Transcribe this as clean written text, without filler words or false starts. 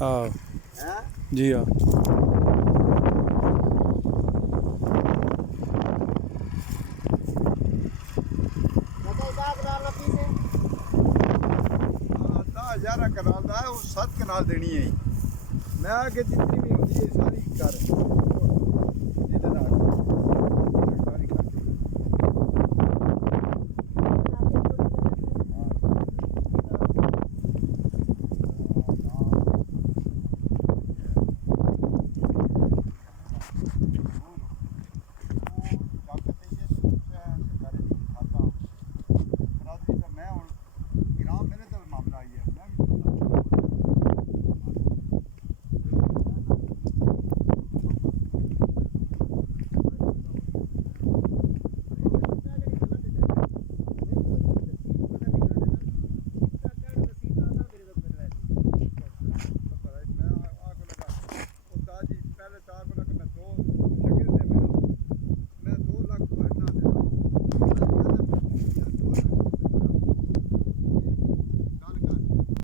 हाँ हैं जी हाँ। कनाल दा 7 कनाल देनी है मैं आगे जितनी भी होती है सारी कर